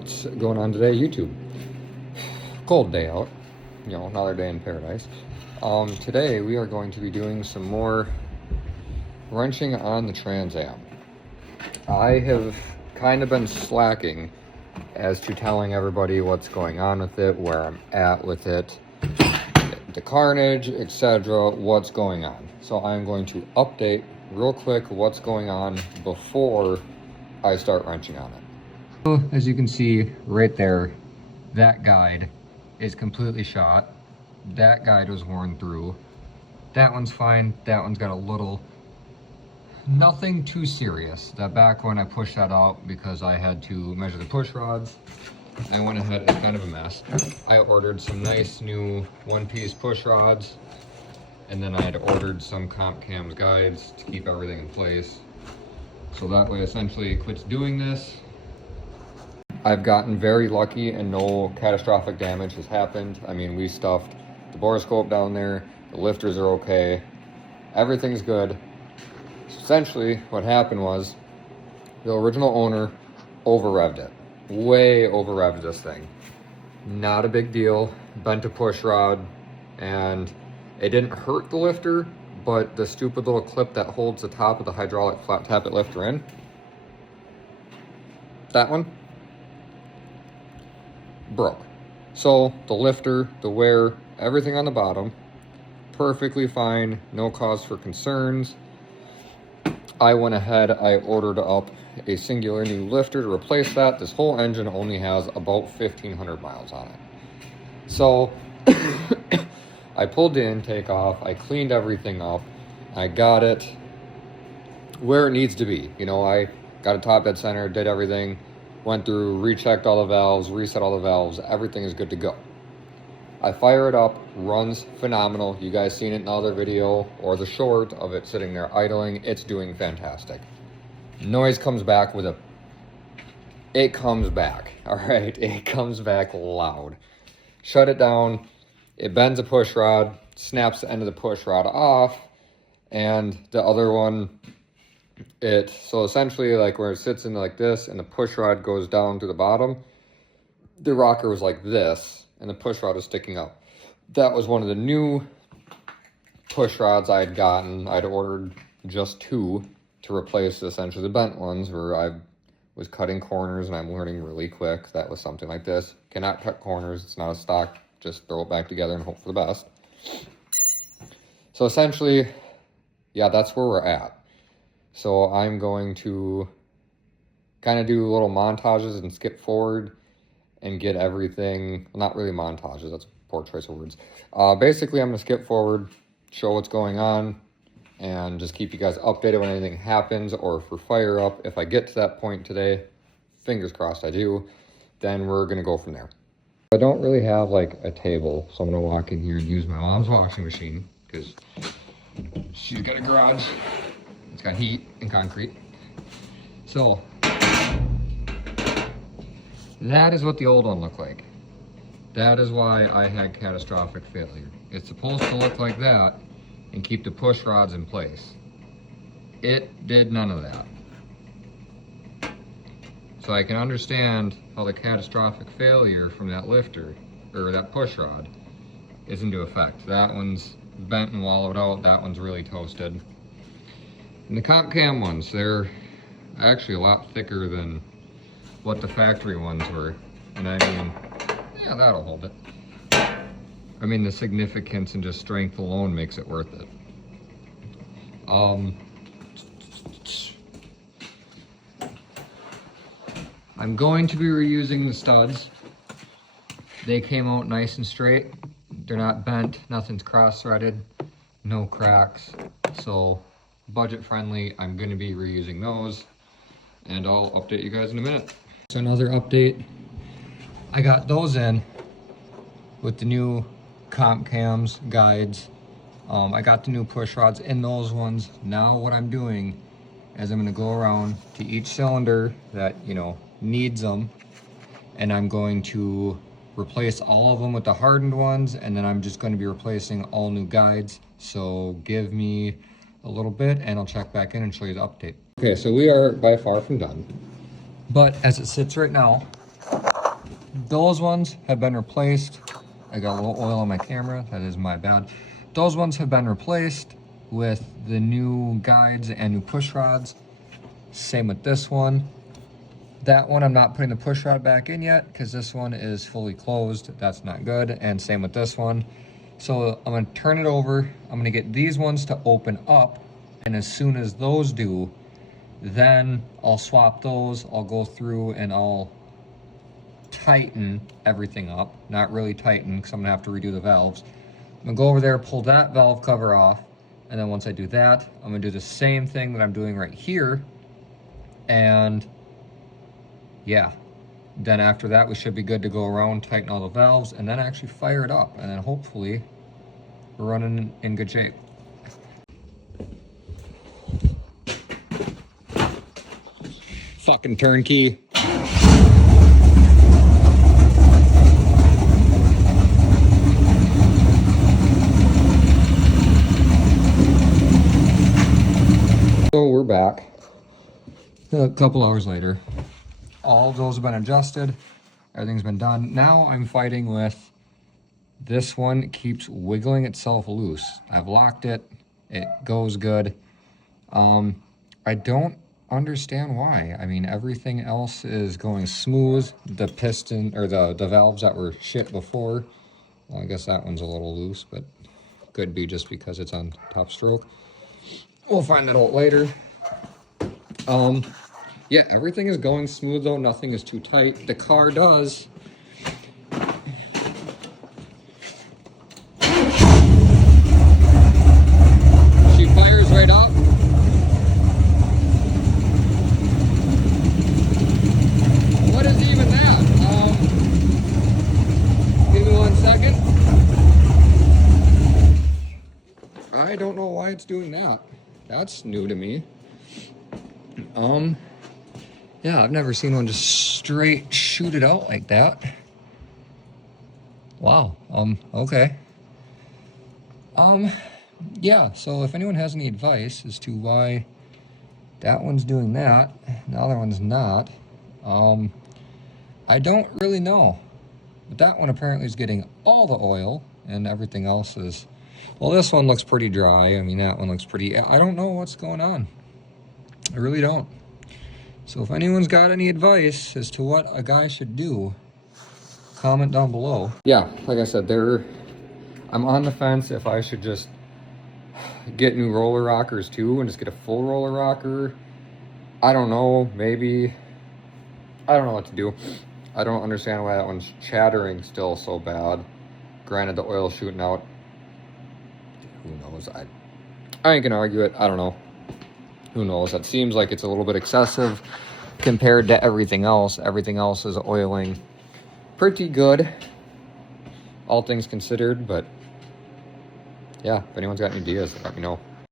What's going on today, YouTube? Cold day out, you know, another day in paradise. Today we are going to be doing some more wrenching on the Trans Am. I have kind of been slacking as to telling everybody what's going on with it, where I'm at with it, the carnage, etc., what's going on. So I'm going to update real quick what's going on before I start wrenching on it. So, as you can see right there, that guide is completely shot. That guide was worn through. That one's fine. That one's got a little, nothing too serious. That back one I pushed that out because I had to measure the push rods. I went ahead, it's kind of a mess. I ordered some nice new one-piece push rods, and then I had ordered some Comp Cams guides to keep everything in place. So that way essentially it quits doing this. I've gotten very lucky and no catastrophic damage has happened. I mean, we stuffed the borescope down there, the lifters are okay, everything's good. Essentially, what happened was the original owner over-revved it. Way over-revved this thing. Not a big deal, bent a push rod, and it didn't hurt the lifter, but the stupid little clip that holds the top of the hydraulic flat tappet lifter in, that one, broke. So the lifter, the wear, everything on the bottom, perfectly fine, no cause for concerns. I went ahead, I ordered up a singular new lifter to replace that. This whole engine only has about 1,500 miles on it. So I pulled the intake off, I cleaned everything up, I got it where it needs to be. You know, I got a top dead center, did everything, went through, rechecked all the valves, reset all the valves, everything is good to go. I fire it up, runs phenomenal. You guys seen it in the other video or the short of it sitting there idling. It's doing fantastic. Noise comes back with it comes back, all right? It comes back loud. Shut it down, it bends a push rod, snaps the end of the push rod off, and the other one, so essentially like where it sits in like this and the push rod goes down to the bottom, the rocker was like this and the push rod is sticking up. That was one of the new push rods I had gotten. I'd ordered just two to replace essentially the bent ones where I was cutting corners, and I'm learning really quick. That was something like this. Cannot cut corners, it's not a stock, just throw it back together and hope for the best. So essentially, yeah, that's where we're at. So I'm going to kind of do little montages and skip forward and get everything, well, not really montages, that's a poor choice of words. Basically, I'm going to skip forward, show what's going on, and just keep you guys updated when anything happens, or if we fire up. If I get to that point today, fingers crossed I do, then we're going to go from there. I don't really have like a table, so I'm going to walk in here and use my mom's washing machine, because she's got a garage. It's got heat and concrete. So that is what the old one looked like. That is why I had catastrophic failure. It's supposed to look like that and keep the push rods in place. It did none of that. So I can understand how the catastrophic failure from that lifter, or that push rod, is into effect. That one's bent and wallowed out, that one's really toasted. And the Comp Cam ones, they're actually a lot thicker than what the factory ones were. And I mean, yeah, that'll hold it. I mean, the significance and just strength alone makes it worth it. I'm going to be reusing the studs. They came out nice and straight. They're not bent, nothing's cross-threaded, no cracks. So budget friendly, I'm going to be reusing those, and I'll update you guys in a minute. So another update, I got those in with the new Comp Cams guides. I got the new push rods in those ones. Now what I'm doing is I'm going to go around to each cylinder that, you know, needs them, and I'm going to replace all of them with the hardened ones, and then I'm just going to be replacing all new guides. So give me a little bit and I'll check back in and show you the update. Okay, so we are by far from done. But as it sits right now, Those ones have been replaced. I got a little oil on my camera, that is my bad. Those ones have been replaced with the new guides and new push rods. Same with this one. That one I'm not putting the push rod back in yet because this one is fully closed. That's not good. And same with this one. So I'm gonna turn it over. I'm gonna get these ones to open up. And as soon as those do, then I'll swap those. I'll go through and I'll tighten everything up. Not really tighten because I'm gonna have to redo the valves. I'm gonna go over there, pull that valve cover off. And then once I do that, I'm gonna do the same thing that I'm doing right here. And yeah, then after that, we should be good to go around, tighten all the valves, and then actually fire it up. And then hopefully we're running in good shape. Fucking turnkey. So we're back a couple hours later. All of those have been adjusted. Everything's been done. Now I'm fighting with this one. It keeps wiggling itself loose. I've locked it. It goes good. I don't understand why. I mean, everything else is going smooth. The piston or the valves that were shit before. Well, I guess that one's a little loose, but could be just because it's on top stroke. We'll find that out later. Yeah, everything is going smooth though. Nothing is too tight. The car does. She fires right up. What is even that? Give me 1 second. I don't know why it's doing that. That's new to me. Yeah, I've never seen one just straight shoot it out like that. Wow. Okay. Yeah, so if anyone has any advice as to why that one's doing that, the other one's not, I don't really know. But that one apparently is getting all the oil, and everything else is, well, this one looks pretty dry. I mean, that one looks pretty, I don't know what's going on. I really don't. So if anyone's got any advice as to what a guy should do, comment down below. Yeah, like I said, I'm on the fence if I should just get new roller rockers too and just get a full roller rocker. I don't know, maybe. I don't know what to do. I don't understand why that one's chattering still so bad. Granted, the oil's shooting out. Who knows? I ain't gonna argue it. I don't know. Who knows? That seems like it's a little bit excessive compared to everything else. Everything else is oiling pretty good, all things considered. But yeah, if anyone's got any ideas, let me know.